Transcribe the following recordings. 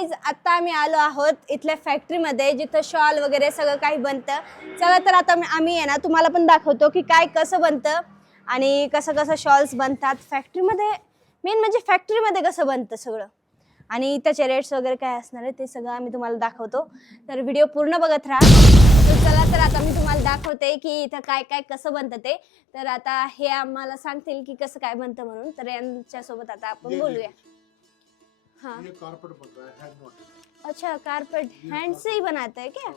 Guys आता आम्ही आलो आहोत इथल्या फॅक्टरीमध्ये जिथं शॉल वगैरे सगळं काही बनतं. चला तर आता आम्ही आहे ना तुम्हाला पण दाखवतो की काय कसं बनतं आणि कसं कसं शॉल्स बनतात फॅक्टरीमध्ये. मेन म्हणजे फॅक्टरीमध्ये कसं बनतं सगळं आणि त्याचे रेट्स वगैरे काय असणार आहे ते सगळं आम्ही तुम्हाला दाखवतो. तर व्हिडिओ पूर्ण बघत राहा. तर चला तर आता मी तुम्हाला दाखवते की इथं काय काय कसं बनतं ते. तर आता हे आम्हाला सांगतील की कसं काय बनतं म्हणून. तर यांच्यासोबत आता आपण बोलूया. हाँ ये कारपेट बन रहा है हैंड नॉट. अच्छा कारपेट हँड से ही बनाते हैं क्या?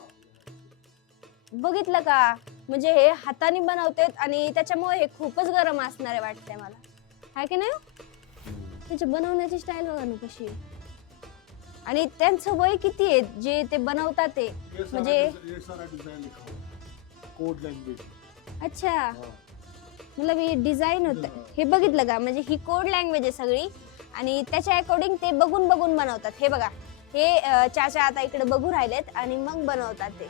बघितलं का म्हणजे हे हाताने बनवतात आणि त्याच्यामुळे हे खूपच गरम असणार आहे वाटतंय मला, आहे की नाही? त्याची बनवण्याची स्टाईल बघा ना कशी आहे. आणि त्यांचं वय किती आहे जे ते बनवतात ते म्हणजे ये सारा डिजाइन लिखा हुआ कोड लैंग्वेज. अच्छा मतलब हे डिझाईन होतं हे बघितलं का म्हणजे ही कोड लँग्वेज आहे सगळी आणि त्याच्या अकॉर्डिंग ते बघून बघून बनवतात. हे बघा हे चाचा आता इकडे बघू राहिलेत आणि मग बनवतात ते.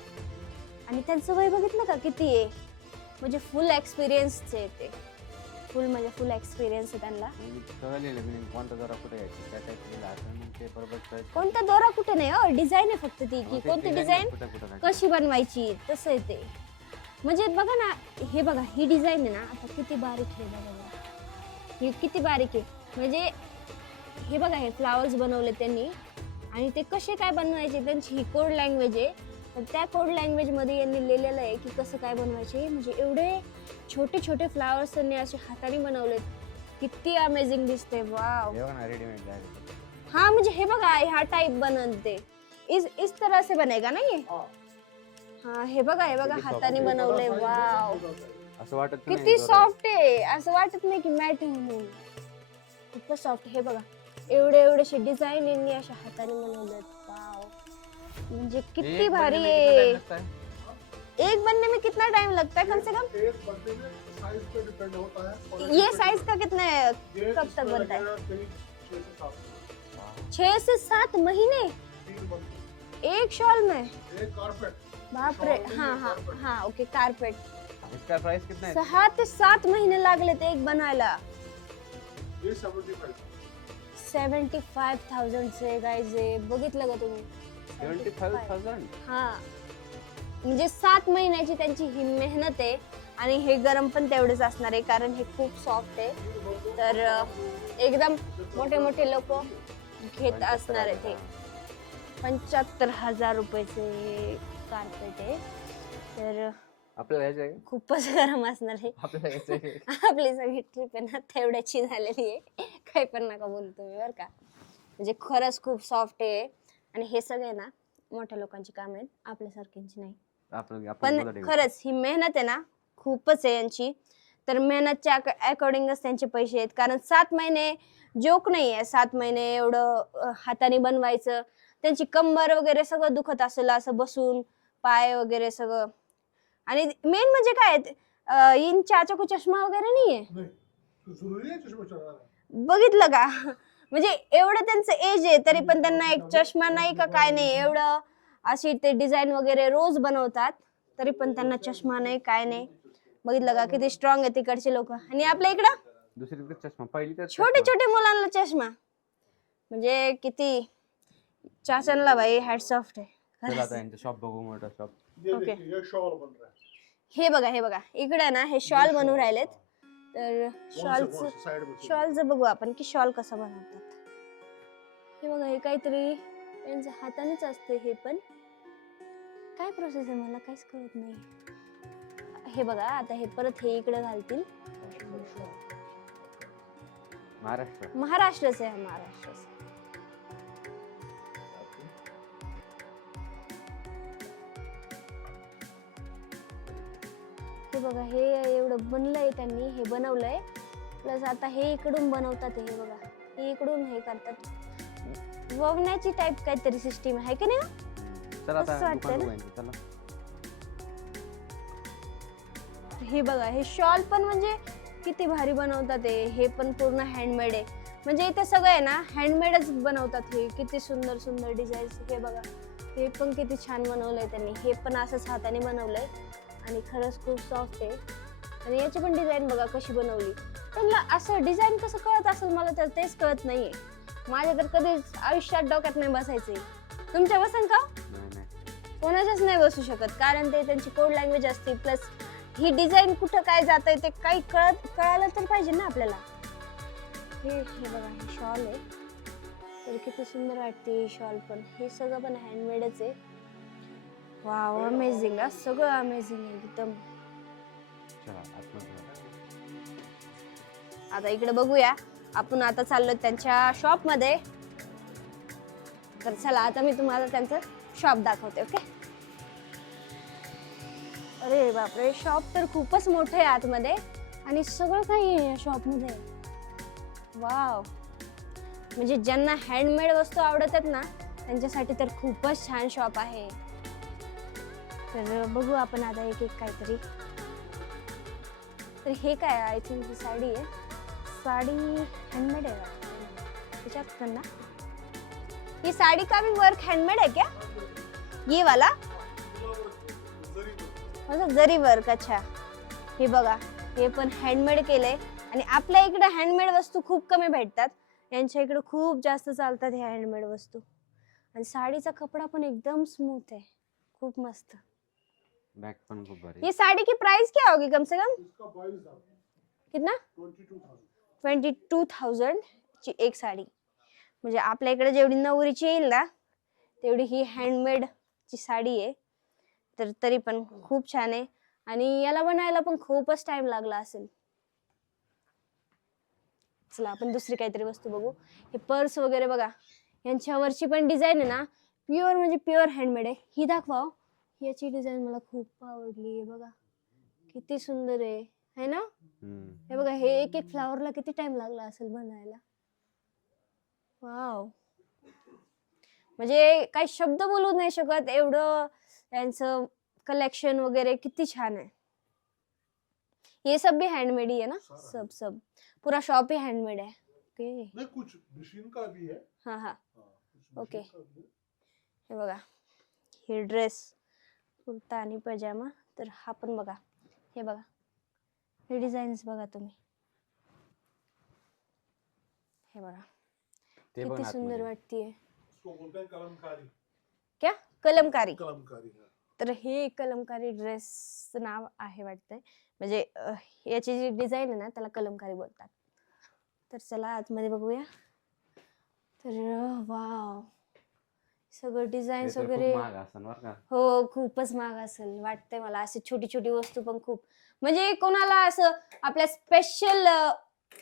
आणि त्यांचं वय बघितलं का किती आहे म्हणजे फुल एक्सपिरियन्स आहे ते. फुल म्हणजे फुल एक्सपिरियन्स आहे त्यांना. कोणता दोरा कुठे नाही हो डिझाईन आहे फक्त ती की कोणती डिझाईन कशी बनवायची तसं आहे ते. म्हणजे बघा ना हे बघा ही डिझाईन आहे ना आता किती बारीक आहे बघा ही किती बारीक आहे. म्हणजे हे बघा हे फ्लावर्स बनवले त्यांनी आणि ते कसे काय बनवायचे त्यांची ही कोड लँग्वेज आहे. तर त्या कोड लँग्वेज मध्ये यांनी लिहिलेलं आहे की कसं काय बनवायचे. म्हणजे एवढे छोटे छोटे फ्लावर्स त्यांनी असे हाताने बनवलेत. किती अमेझिंग दिसते वाव. हाँ म्हणजे हे बघा ह्या टाइप बनते इस तरह से बनेगा ना ये. हाँ हे बघा हाताने बनवलंय वाव. असं वाटत किती सॉफ्ट आहे असं वाटत नाही की मॅट आहे म्हणून. खूपच सॉफ्ट. हे बघा एवढे एवढेशे डिझाईन यांनी अशा हाताने बनवलेत वाव. म्हणजे किती भारी है. एक बनने में कितना टाइम लगता है कम से कम? एक बनने में साइज पे डिपेंड होता है. ये साइज का कितना है कब तक बनता है? 6 से 7 महीने एक शॉल में. एक कारपेट. बाप रे. हाँ हाँ हाँ ओके कारपेट. इसका प्राइस कितना है? 6 ते 7 महीने लागले ते एक बनायला. ये 75. 75,000 से गाइस बघितलं का तुम्ही? 75,000. हा म्हणजे 7 महिन्याची त्यांची ही मेहनत आहे आणि हे गरम पण तेवढेच असणार आहे कारण हे खूप सॉफ्ट आहे. तर एकदम मोठे मोठे लोक घेत असणार आहेत. हे 75,000 रुपयाचे कारपेट आहे. तर आपल्याला यायचं आहे खूपच गरम असणार आहे. आपल्याला यायचं आहे. आपली सगळी ट्रिप आहे ना तेवढ्याची झालेली आहे. काही पण नका बोलू तुम्ही बरं का. म्हणजे खरंच खूप सॉफ्ट आहे आणि हे सगळे ना मोठ्या लोकांची काम आहेत आपल्यासारख्यांची नाही. पण खरंच ही मेहनत आहे ना खूपच आहे यांची. तर मेहनतच्या अकॉर्डिंगच त्यांचे पैसे आहेत कारण 7 महिने जोक नाही आहे. 7 महिने एवढं हाताने बनवायचं. त्यांची कंबर वगैरे सगळं दुखत असेल असं बसून पाय वगैरे सगळं. आणि मेन म्हणजे काय इन चाचा को चष्मा वगैरे नाहीये. बघितलं का म्हणजे एवढं त्यांचं एज आहे तरी पण त्यांना एक चष्मा नाही का काय नाही. एवढं अशी ते डिझाईन वगैरे रोज बनवतात तरी पण त्यांना चष्मा नाही काय नाही. बघितलं का किती स्ट्रॉंग आहे तिकडचे लोक. आणि आपल्या इकडं दुसरीकडे चष्मा पहिली तर छोटे छोटे मुलांना चष्मा. म्हणजे किती चाचांना भाई हॅट्स ऑफ आहे. चला आता यांचं शॉप बघू मोठं शॉप. ओके ये शॉल बन रहा है. हे बघा इकडे ना हे शॉल बनवून राहिलेत. तर शॉलचं बघू आपण की शॉल कसं बनवतात. हे बघा हे काहीतरी यांच्या हातानेच असते. हे पण काय प्रोसेस आहे मला काहीच कळत नाही. हे बघा आता हे परत हे इकडे घालतील. महाराष्ट्रच आहे महाराष्ट्रच. हे बघा हे एवढं बनलंय त्यांनी हे बनवलंय प्लस आता हे इकडून बनवतात. हे बघा हे इकडून हे करतात. ववण्याची टाइप काहीतरी सिस्टीम आहे की नाही. चला आता असं वाटतंय दुकान ना? बघायचं चला. हे बघा हे शॉल पण म्हणजे किती भारी बनवतात. हे पण पूर्ण हँडमेड आहे. म्हणजे इथे सगळं आहे ना हँडमेडच बनवतात. हे किती सुंदर सुंदर डिझाईन्स. हे बघा हे पण किती छान बनवलंय त्यांनी. हे पण असंच हाताने बनवलंय आणि खरंच खूप सॉफ्ट आहे. आणि याची पण डिझाईन बघा कशी बनवली. त्यांना असं डिझाईन कसं कळत असेल मला तर तेच कळत नाहीये. माझ्या तर कधीच आयुष्यात डोक्यात नाही बसायचंय. तुमच्या बसन का? नाही नाही कोणाच्याच नाही बसू शकत, कारण ते त्यांची कोड लँग्वेज असते. प्लस ही डिझाईन कुठं काय जातंय ते काही कळायला तर पाहिजे ना आपल्याला. हे बघा, हे शॉल आहे, तर किती सुंदर वाटते ही शॉल पण. हे सगळं पण हँडमेडच आहे. वाव, अमेझिंग, सगळं अमेझिंग आहे एकदम. चला आतमध्ये जाऊ. आता इकडे बघूया, आपण आता चाललो त्यांच्या शॉप मध्ये. तर चला, आता मी तुम्हाला त्यांचं शॉप दाखवते. ओके. अरे बापरे, शॉप तर खूपच मोठं आहे आतमध्ये, आणि सगळं काही आहे या शॉप मध्ये. वाव, म्हणजे ज्यांना हँडमेड वस्तू आवडतात ना, त्यांच्यासाठी तर खूपच छान शॉप आहे. तर बघू आपण आता एक एक काहीतरी. तर हे काय, आय थिंक ही साडी आहे. साडी हँडमेड आहे त्याच्यात पण ना. ये साड़ी का भी वर्क हैंडमेड है क्या? ये वाला मतलब जरी वर्क. अच्छा, हे बघा, हे पण हँडमेड केलंय. आणि आपल्या इकडे हँडमेड वस्तू खूप कमी भेटतात, यांच्या इकडे खूप जास्त चालतात ह्या हँडमेड वस्तू. आणि साडीचा कपडा पण एकदम स्मूथ है, खूप मस्त. बॅग पण खूप भारी. ये साड़ी की प्राइस क्या होगी कम से कम? इसका 22,000, कितना? 22,000. 22,000 ची एक साडी. म्हणजे आपल्या इकडे जेवढी नवरीची येईल ना, तेवढी ही हँडमेड ची साडी आहे. तर तरी पण खूप छान आहे, आणि याला बनायला पण खूपच टाइम लागला असेल. चला आपण दुसरी काहीतरी वस्तू बघू. हे पर्स वगैरे बघा, यांच्यावरची पण डिझाईन आहे ना, प्युअर म्हणजे प्युअर हँडमेड आहे. ही दाखवा. याची डिझाईन मला खूप आवडली आहे. बघा किती सुंदर आहे ना. हे बघा, हे एक एक फ्लावरला किती टाइम लागला असेल बनायला. वाव, म्हणजे काही शब्द बोलू नाही शकत, एवढं यांचं कलेक्शन वगैरे किती छान आहे. ये सब भी हैंडमेड ही है ना? सब पूरा शॉप ही हैंडमेड है. ओके. नहीं, कुछ मशीन का भी है. हाँ हाँ, कुछ ओके. मशीन का भी है. हे बघा, हे ड्रेस, कुर्ता आणि पजामा. तर हा पण बघा, हे बघा, हे डिझाईन्स बघा तुम्ही. हे बघा ते पण किती सुंदर आतमध्ये. वाटतीये. इसको बोलते हैं कलमकारी. क्या? कलमकारी. कलमकारी है. तर हे कलमकारी ड्रेस नाव आहे वाटतंय. म्हणजे याची जी डिझाईन आहे ना, त्याला कलमकारी बोलतात. तर चला आतमध्ये बघूया. तर वाव, सगळं डिझाईन्स ते तर खूप वगैरे. महाग असेल बरं का. हो, खूपच महाग असेल वाटतंय मला. अशी छोटी छोटी वस्तू पण खूप, म्हणजे कोणाला असं आपल्या स्पेशल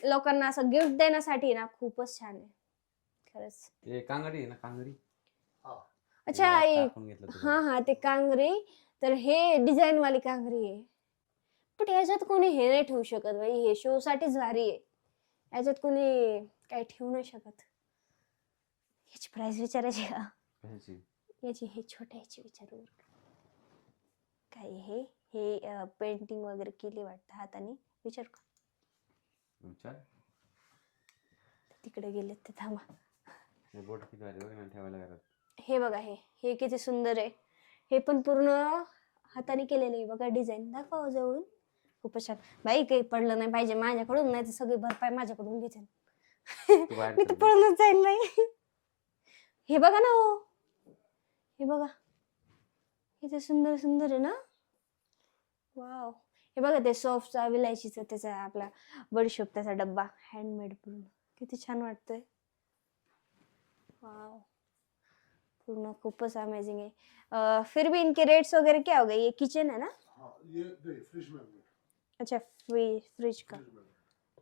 लोकांना असं गिफ्ट देण्यासाठी ना, खूपच छान आहे खरंच. हे कांगडी आहे ना, कांगडी. अच्छा, हे आता आपण घेतलं तुला. हा हा, ते कांगरी. तर हे डिझाईन वाली कांगरी आहे. पण याच्यात कोणी हे नाही ठेवू शकत बाई, हे शो साठीच भारी आहे. याच्यात कोणी काही ठेवू नाही शकत. याची प्राइस विचारायची का? ह्याची. याची, हे छोट्याची विचारू. काय हे हे पेंटिंग वगैरे केली वाटतं हाताने. विचार का? विचार. तिकडे गेलेत ते, थांबा. हे बोट किती भारी बघ ना, ठेवायला घरात. हे बघा, हे किती सुंदर आहे. हे पण पूर्ण हाताने केलेलं आहे बघा. डिझाईन दाखवा जवळून. खूपच छान बाई. काही पडलं नाही पाहिजे माझ्याकडून, नाही तर सगळी भरपाई माझ्याकडून घेते. तू बाहेर मी तर चल. पळूनच जाईन बाई. हे बघा ना, हो, हे बघा, किती सुंदर सुंदर आहे ना. वाव, हे बघा, ते सॉफ्टचा, विलायचीचा, त्याचा आपला बडीशोप, त्याचा डब्बा, हँडमेड पूर्ण. किती छान वाटतंय. वाव, पूर्ण खूपच अमेजिंग है. फिर भी इनके रेट्स वगैरह क्या हो गए? ये किचन है ना? हाँ, ये फ्रिज में भी है. अच्छा, फ्रिज का. फ्रिज में.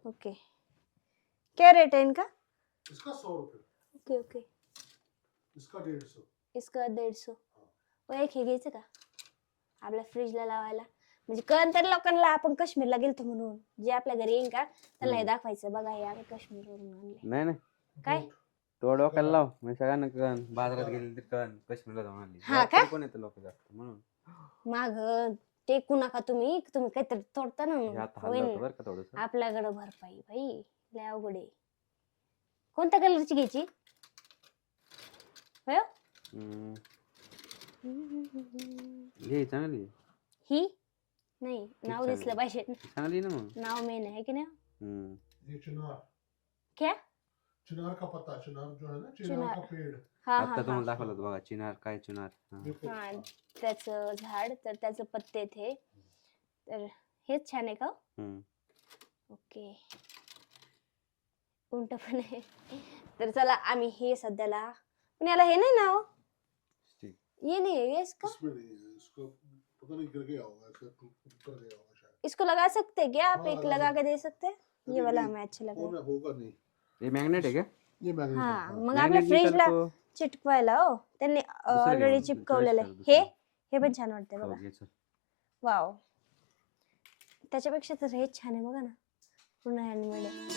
ओके. क्या रेट है इनका? इसका 100 रुपये. Okay okay. इसका 150. इसका 150. वो एक हे घ्यायचं का आपल्या फ्रीजला लावायला? म्हणजे कळण तर लोकांना आपण काश्मीरला गेलतो म्हणून. जे आपल्या घरी येईन का त्याला हे दाखवायचं, बघा हे आम्ही काश्मीरवरून आणले. नाही नाही, काय? तो डोक्याला लाव, म्हणजे सगळ्यांना कळण. बाजारात गेली तर कळण काश्मीरला जाऊन आली. हा का? कोण येतं लोक जास्त म्हणून. माग टेकू नका तुम्ही काहीतरी तोडता ना. हे आता हल्लं होतं बरं का थोडंसं. आपल्याकडे भरपाई बाई, लय अवघड आहे. कोणत्या कलरची घ्यायची? होय? घे, चांगली. ही नाही, नाव चांगली. दिसलं पाहिजे. चांगली ना मग. नाव मेन आहे की नाही? ये चिनार. क्या? चिनार का पत्ता, चिनार जो है ना, चिनार चिनार. का पेड़. हा हा आता हा तुम्हाला दाखवलं होतं बघा चिनार काय चिनार हा. देखो. हा त्याचं झाड तर त्याचं पत्ते ते तर हेच छान आहे का हम्म. ओके उंट पण आहे तर चला आम्ही हे सध्याला पण याला हे नाही ना हो ठीक. ये नहीं है ये इसका इसमें नहीं है, इसको पता नहीं गिर गया होगा, ऐसे टूट कर गया होगा शायद. इसको लगा सकते हैं क्या आप हाँ, एक लगा लगा सकते के दे सकते हैं ये अभी वाला नहीं, हमें अच्छा लगा वो ना होगा नहीं. हे मॅग्नेट आहे का ये मैंने हा मग Magnet आपल्या बी फ्रीजला चालतो. चिटकवायला हो त्यांनी घे ऑलरेडी मग, चिपकवलेलं choice आहे कर हे दुसरं. हे पण छान वाटतंय हो, बघा घे चल. वाव त्याच्यापेक्षा तर हेच छान आहे बघा ना पूर्ण हँडमेड आहे